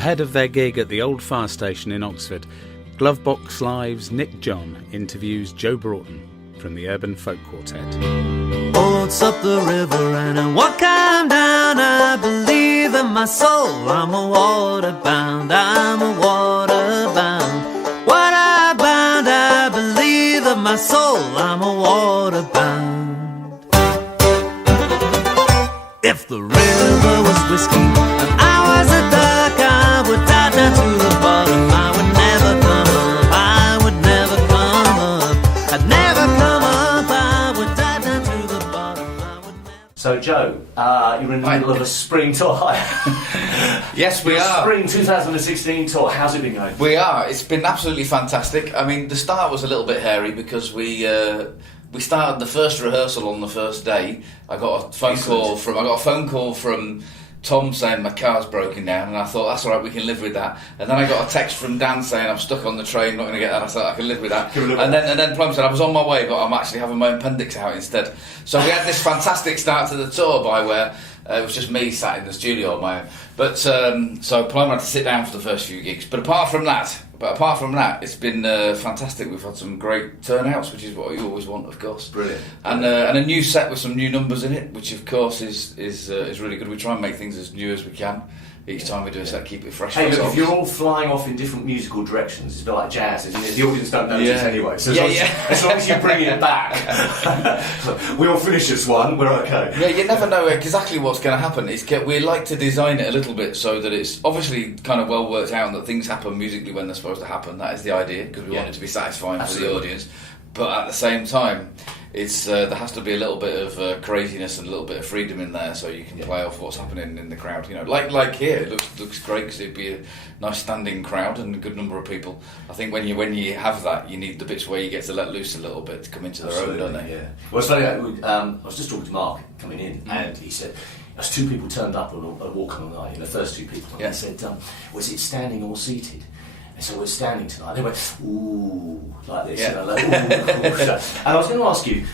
Ahead of their gig at the old fire station in Oxford, Glovebox Live's Nick John interviews Joe Broughton from the Urban Folk Quartet. Boats up the river and I walk calm down. I believe in my soul. I'm a waterbound. I'm a waterbound. Waterbound. I believe in my soul. I'm a waterbound. If the river was whiskey and I was a duck, I would dive down to the bottom. I would never come up. I would never come up. I'd never come up. I would dive down to the bottom. I would never... So, Joe, you're in the middle of a spring tour. Yes, we are. Spring 2016 tour. How's it been going? We are. It's been absolutely fantastic. I mean, the start was a little bit hairy because we started the first rehearsal on the first day. I got a phone call from Tom saying my car's broken down, and I thought that's all right, we can live with that. And then I got a text from Dan saying I'm stuck on the train, not going to get that. I thought I can live with that. And then Plum said I was on my way, but I'm actually having my appendix out instead. So we had this fantastic start to the tour by where it was just me sat in the studio on my own. But so Plum had to sit down for the first few gigs. But apart from that, it's been fantastic. We've had some great turnouts, which is what you always want, of course. Brilliant. And a new set with some new numbers in it, which of course is really good. We try and make things as new as we can each time we do a set, keep it fresh. Hey, look, if you're all flying off in different musical directions, it's a bit like jazz, isn't it? The audience don't notice anyway. So as long as you bring it back, we all finish this one, we're okay. Yeah, you never know exactly what's going to happen. We like to design it a little bit so that it's obviously kind of well worked out and that things happen musically when they're supposed to happen. That is the idea, because we want it to be satisfying for the audience. But at the same time, it's there has to be a little bit of craziness and a little bit of freedom in there, so you can play off what's happening in the crowd. You know, like here, it looks great because it'd be a nice standing crowd and a good number of people. I think when you have that, you need the bits where you get to let loose a little bit to come into their own, don't they? Yeah. Well, it's funny. I was just talking to Mark coming in, and he said there's two people turned up on a walk on the night. The first two people, and he said, "Was it standing or seated?" So we're standing tonight. They went, ooh, like this. Yeah. You know, like, ooh. And I was going to ask you,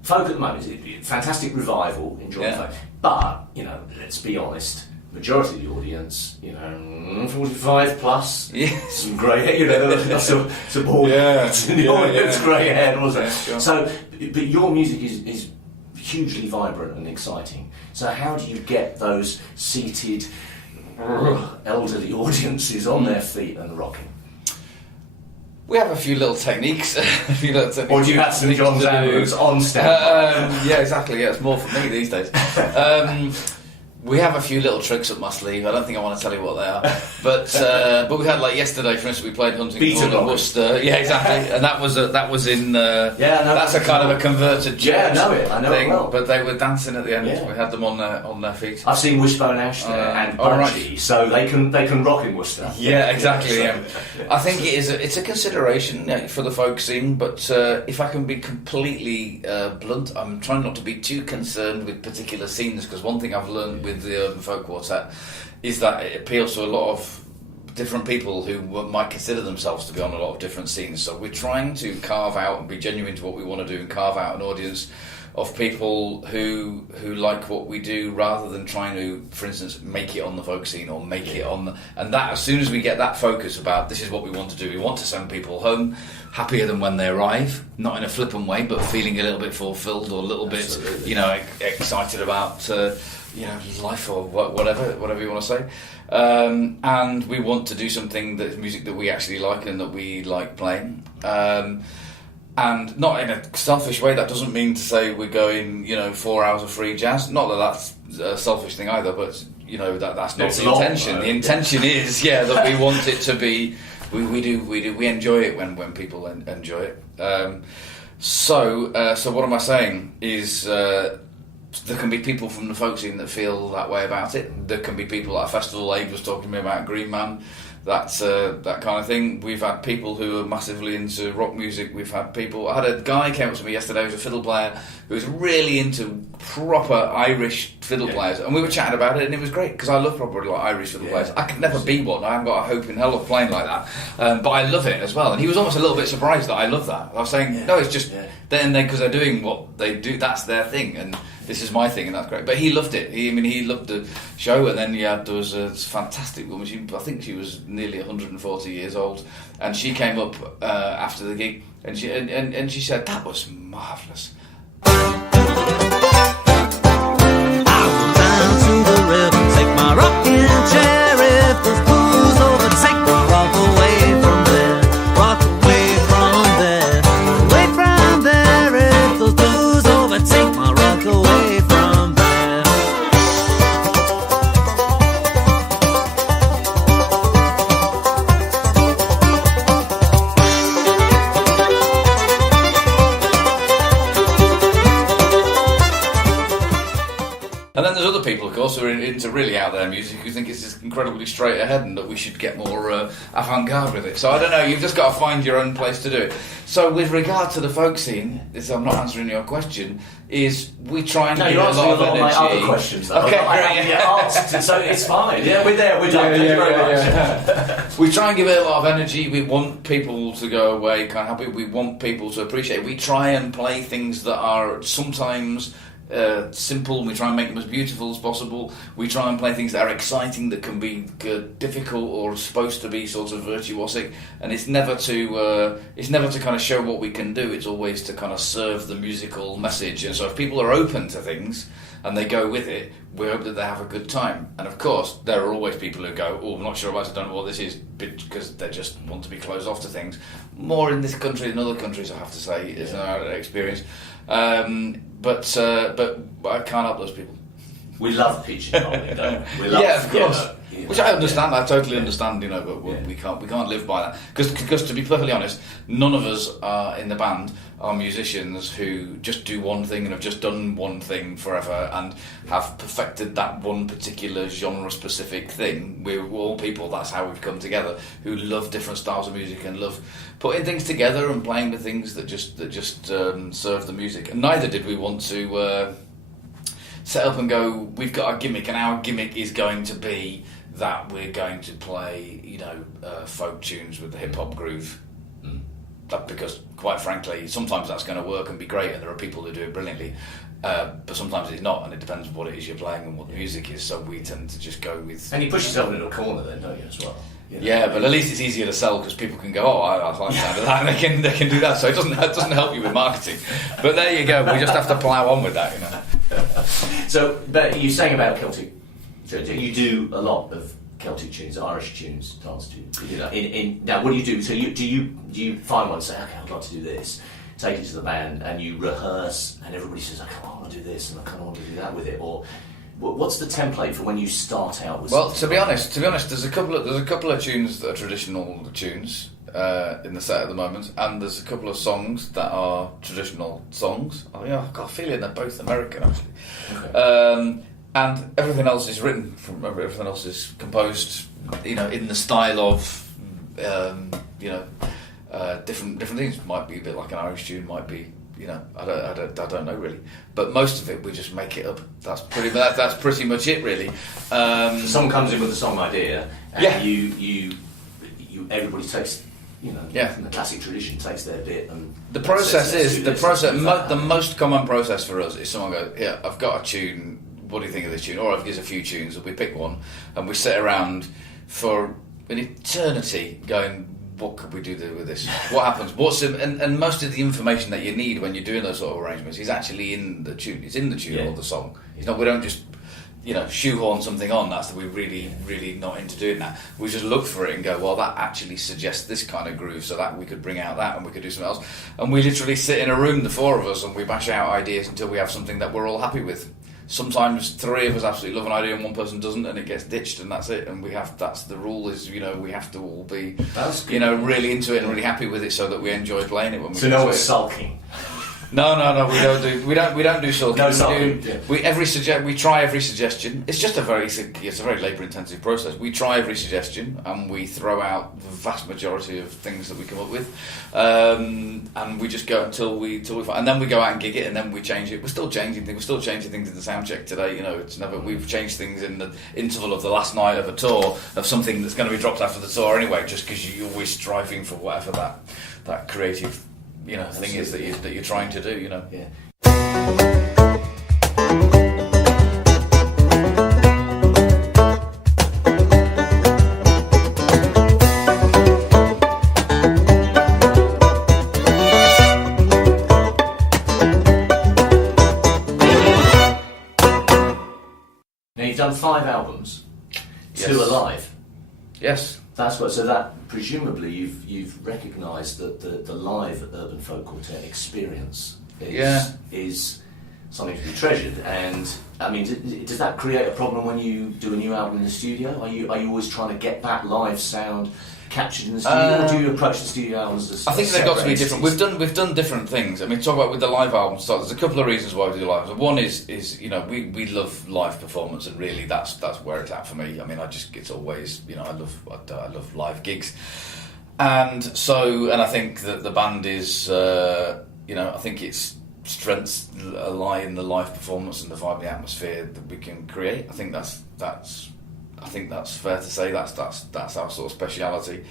folk at the moment, fantastic revival, enjoying folk. But, you know, let's be honest, majority of the audience, 45 plus, some grey hair, some bald heads in the audience, grey hair, and all that. Sure. So, but your music is hugely vibrant and exciting. So how do you get those seated elderly audiences on their feet and rocking? We have a few little techniques. Or do you have St John's Ambulance on stand? Yeah, exactly. Yeah, it's more for me these days. We have a few little tricks up my sleeve. I don't think I want to tell you what they are, but we had, like yesterday, for instance, we played Huntington in Worcester. Yeah, exactly, and that was in. That's a kind of a converted church. Yeah, I know it well. But they were dancing at the end. Yeah. We had them on their feet. I've seen Wishbone Ash there and Bunchy, so they can rock in Worcester. Yeah, exactly. Yeah. I think it's a consideration for the folk scene, but if I can be completely blunt, I'm trying not to be too concerned with particular scenes, because one thing I've learned with the Urban Folk Quartet is that it appeals to a lot of different people who might consider themselves to be on a lot of different scenes. So we're trying to carve out and be genuine to what we want to do and carve out an audience of people who like what we do, rather than trying to, for instance, make it on the folk scene or make it on and that, as soon as we get that focus about this is what we want to do, we want to send people home happier than when they arrive, not in a flippant way, but feeling a little bit fulfilled or a little bit excited about life or whatever you want to say, and we want to do something that's music that we actually like and that we like playing, and not in a selfish way. That doesn't mean to say we're going 4 hours of free jazz, not that that's a selfish thing either, but that's not the intention. The intention is that we want it to be, we enjoy it when people enjoy it. So what am I saying is there can be people from the folk scene that feel that way about it. There can be people at Festival Aid was talking to me about Green Man, that kind of thing. We've had people who are massively into rock music. We've had people. I had a guy came up to me yesterday who's a fiddle player who was really into proper Irish fiddle players, and we were chatting about it, and it was great because I love proper Irish fiddle players. I could never be one. I haven't got a hope in hell of playing like that, but I love it as well. And he was almost a little bit surprised that I love that. I was saying no, it's just then because they're doing what they do. That's their thing, and this is my thing, and that's great. But he loved it. He loved the show, and then there was a fantastic woman. I think she was nearly 140 years old, and she came up after the gig, and she said that was marvellous. Down to the river, take my rocking chair. If those blues overtake me, rock away from there, rock away from there, away from there. If those blues overtake my rock away from there. And then there's other people, of course, who are into really out there music who think it's just incredibly straight ahead and that we should get more avant-garde with it. So I don't know, you've just got to find your own place to do it. So with regard to the folk scene, I'm not answering your question, is we try and give you're a lot of energy. my other questions, though. Okay, I haven't yet answered, so it's fine. Yeah, we're there, we're done. Thank you very much. We try and give it a lot of energy. We want people to go away kind of happy. We want people to appreciate it. We try and play things that are sometimes simple. We try and make them as beautiful as possible. We try and play things that are exciting, that can be difficult or supposed to be sort of virtuosic. And it's never to kind of show what we can do. It's always to kind of serve the musical message. And so if people are open to things and they go with it, we hope that they have a good time. And of course, there are always people who go, "Oh, I'm not sure about it, I don't know what this is," because they just want to be closed off to things. More in this country than other countries, I have to say, is our experience. But I can't help those people. We love pigeonholing, don't we? We love, yeah, of course. You know, Which I understand. I totally understand. You know, but we can't live by that. Because to be perfectly honest, none of us in the band are musicians who just do one thing and have just done one thing forever and have perfected that one particular genre-specific thing. We're all people. That's how we've come together. Who love different styles of music and love putting things together and playing the things that just serve the music. And neither did we want to set up and go, we've got our gimmick, and our gimmick is going to be that we're going to play, folk tunes with the hip hop groove. Because, quite frankly, sometimes that's going to work and be great, and there are people who do it brilliantly. But sometimes it's not, and it depends on what it is you're playing and what the music is. So we tend to just go with. And you push yourself into a corner, then, don't you, as well? You know? Yeah, but at least it's easier to sell because people can go, "Oh, I like the sound of that," and they can do that. So it doesn't help you with marketing. But there you go. We just have to plough on with that, So, but you're saying about Celtic. So you do a lot of Celtic tunes, Irish tunes, dance tunes. You know, now, what do you do? So do you find one and say, "Okay, I'd like to do this." Take it to the band and you rehearse, and everybody says, "I kind of want to do this, and I kind of want to do that with it," or what's the template for when you start out with? Well, to be honest, there's a couple of tunes that are traditional tunes in the set at the moment, and there's a couple of songs that are traditional songs. I've got a feeling they're both American, actually. Okay. And everything else is written everything else is composed, in the style of, different things. Might be a bit like an Irish tune, might be. I don't know really, but most of it we just make it up. That's pretty much it really. So someone comes in with a song idea, and you everybody takes, from the classic tradition, takes their bit, and the process the most common process for us is someone goes, "Yeah, I've got a tune. What do you think of this tune?" Or there's a few tunes, and we pick one, and we sit around for an eternity going, what could we do with this? What happens? And most of the information that you need when you're doing those sort of arrangements is actually in the tune. It's in the tune of the song. It's not. We don't just shoehorn something on. That's that we're really, really not into doing that. We just look for it and go, well, that actually suggests this kind of groove, so that we could bring out that and we could do something else. And we literally sit in a room, the four of us, and we bash out ideas until we have something that we're all happy with. Sometimes three of us absolutely love an idea and one person doesn't, and it gets ditched, and that's it. And that's the rule is, we have to all be, really into it and really happy with it, so that we enjoy playing it when we. So no one's sulking. No, we don't do sulking. No sulking. We try every suggestion. It's a very labour-intensive process. We try every suggestion and we throw out the vast majority of things that we come up with, and we just go until we find, and then we go out and gig it, and then we change it. We're still changing things. We're still changing things in the sound check today. It's never. We've changed things in the interval of the last night of a tour of something that's going to be dropped after the tour anyway, just because you're always striving for whatever that creative. Thing is that you're trying to do, Yeah. done 5 albums, Yes. 2 are live. Yes. That's what. So that presumably you've recognised that the live Urban Folk Quartet experience is something to be treasured. And I mean, does that create a problem when you do a new album in the studio? Are you always trying to get that live sound captured in the studio, or do you approach the studio albums as I think they've got to be different. entities? We've done different things. I mean, talk about with the live album stuff. There's a couple of reasons why we do live. One is you know, we love live performance, and really that's where it's at for me. I mean, it's always, you know, I love live gigs, and I think that the band is you know, I think its strengths lie in the live performance and the vibe, the atmosphere that we can create. I think that's fair to say. That's our sort of speciality.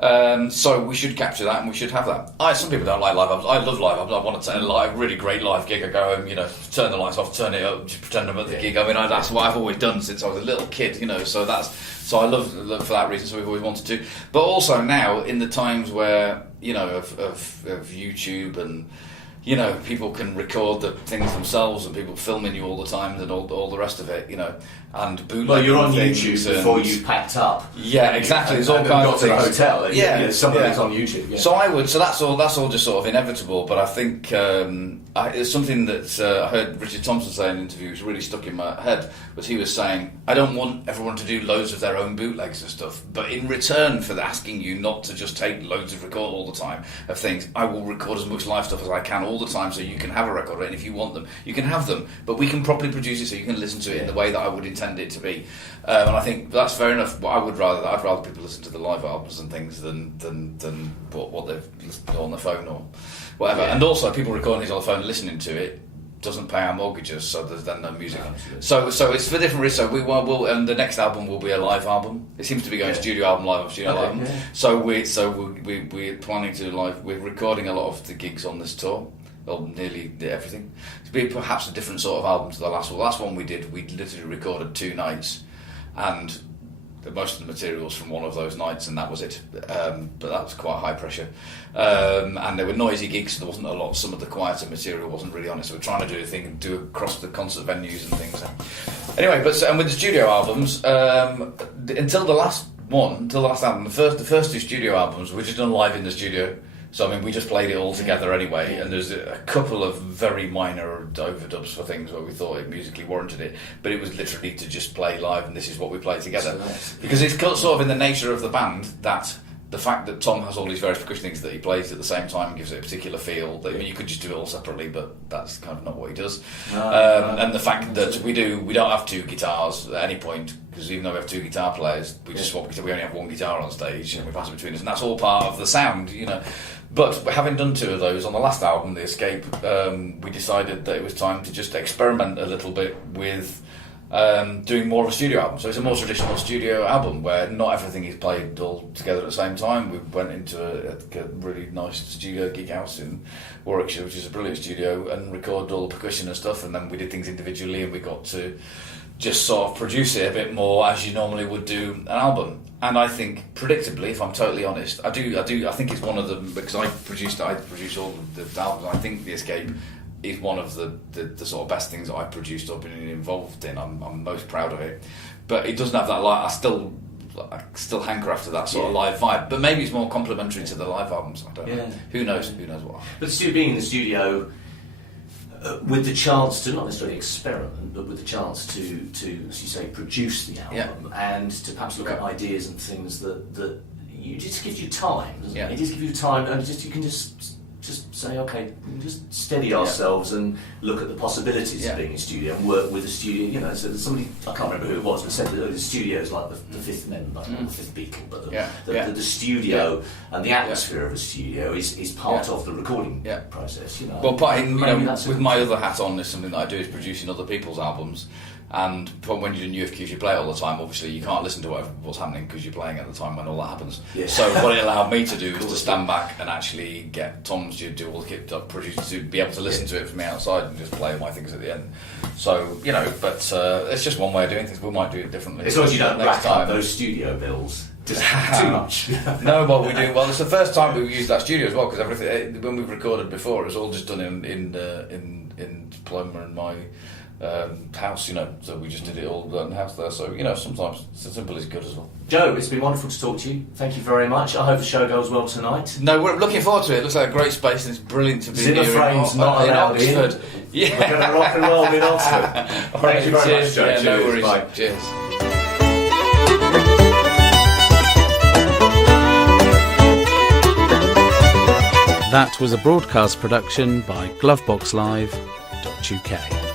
So we should capture that, and we should have that. Some people don't like live albums. I love live albums. I want to take a really great live gig. I go home, you know, turn the lights off, turn it up, just pretend I'm at the gig. I mean, that's what I've always done since I was a little kid, you know. So I love for that reason. So we've always wanted to. But also now, in the times where, you know, of YouTube and, you know, people can record the things themselves, and people filming you all the time, and all the rest of it, you know, and bootlegging. Well, you're on things YouTube before you packed up. Yeah, exactly. There's all kinds of things. Got to the hotel. Yeah, some of it's on YouTube. Yeah. So that's all just sort of inevitable. But I think it's something that I heard Richard Thompson say in an interview, which really stuck in my head, was he was saying, I don't want everyone to do loads of their own bootlegs and stuff, but in return for asking you not to just take loads of record all the time of things, I will record as much live stuff as I can all the time, so you can have a record of it, and if you want them, you can have them, but we can properly produce it so you can listen to it in the way that I would intend it to be. And I think that's fair enough. I'd rather people listen to the live albums and things than what they've listened to on the phone or whatever. Yeah. And also, people recording these on the phone and listening to it doesn't pay our mortgages, so there's then no music. So it's for different reasons. So and the next album will be a live album. It seems to be going studio album, live album, studio album. Yeah. So we're planning to we're recording a lot of the gigs on this tour. Well, nearly everything. To be perhaps a different sort of album to the last one. The last one we did, we literally recorded 2 nights, and most of the materials from one of those nights, and that was it. But that was quite high pressure, and there were noisy gigs, so there wasn't a lot. Some of the quieter material wasn't really on it. So we're trying to do across the concert venues and things. Anyway, and with the studio albums, until the last album, the first 2 studio albums were just done live in the studio. So, I mean, we just played it all together anyway, and there's a couple of very minor overdubs for things where we thought it musically warranted it, but it was literally to just play live, and this is what we play together. So nice. Because it's sort of in the nature of the band that the fact that Tom has all these various percussion things that he plays at the same time gives it a particular feel. That, I mean, you could just do it all separately, but that's kind of not what he does. And the fact that we don't have 2 guitars at any point, because even though we have 2 guitar players, we only have 1 guitar on stage, and we pass it between us, and that's all part of the sound, you know. But having done 2 of those on the last album, The Escape, we decided that it was time to just experiment a little bit with doing more of a studio album. So it's a more traditional studio album where not everything is played all together at the same time. We went into a really nice studio gig house in Warwickshire, which is a brilliant studio, and recorded all the percussion and stuff, and then we did things individually, and we got to just sort of produce it a bit more as you normally would do an album. And I think, predictably, if I'm totally honest, I think it's one of them, because I produce all the albums. I think The Escape is one of the sort of best things that I've produced or been involved in. I'm most proud of it, but it doesn't have that I still hanker after that sort of live vibe. But maybe it's more complementary to the live albums. I don't know. Who knows? Who knows what? But still being in the studio with the chance to not necessarily experiment, but with the chance to as you say, produce the album and to perhaps look at ideas and things that you just gives you time. Doesn't it? It just gives you time, and you can just say, okay, just steady ourselves and look at the possibilities of being in a studio and work with a studio. You know, so there's somebody, I can't remember who it was, but said that the studio is like the fifth member, not the fifth Beatle, but the studio and the atmosphere of a studio is part of the recording process. You know, well, with my other hat on, is something that I do is producing other people's albums. And when you're in UFQs, you play it all the time. Obviously, you can't listen to what's happening because you're playing at the time when all that happens. Yeah. So what it allowed me to do is to stand back and actually get Tom to do all the kit up, produce, to be able to listen to it from the outside and just play my things at the end. So, you know, but it's just one way of doing things. We might do it differently. As long as you don't rack up those studio bills. Just too much. No, well, we do. Well, it's the first time we've used that studio as well, because everything when we've recorded before, it was all just done in Diploma and my house, so we just did it all in house there. So, sometimes it's simple is good as well. Joe, it's been wonderful to talk to you. Thank you very much. I hope the show goes well tonight. No, we're looking forward to it. It looks like a great space and it's brilliant to be Zimmer here frames not in allowed Oxford. in. Yeah. We're going to rock and roll in Oxford. Thank you very much, Joe. Yeah, no Cheers. worries. Bye. Cheers. That was a broadcast production by Glovebox Live.uk.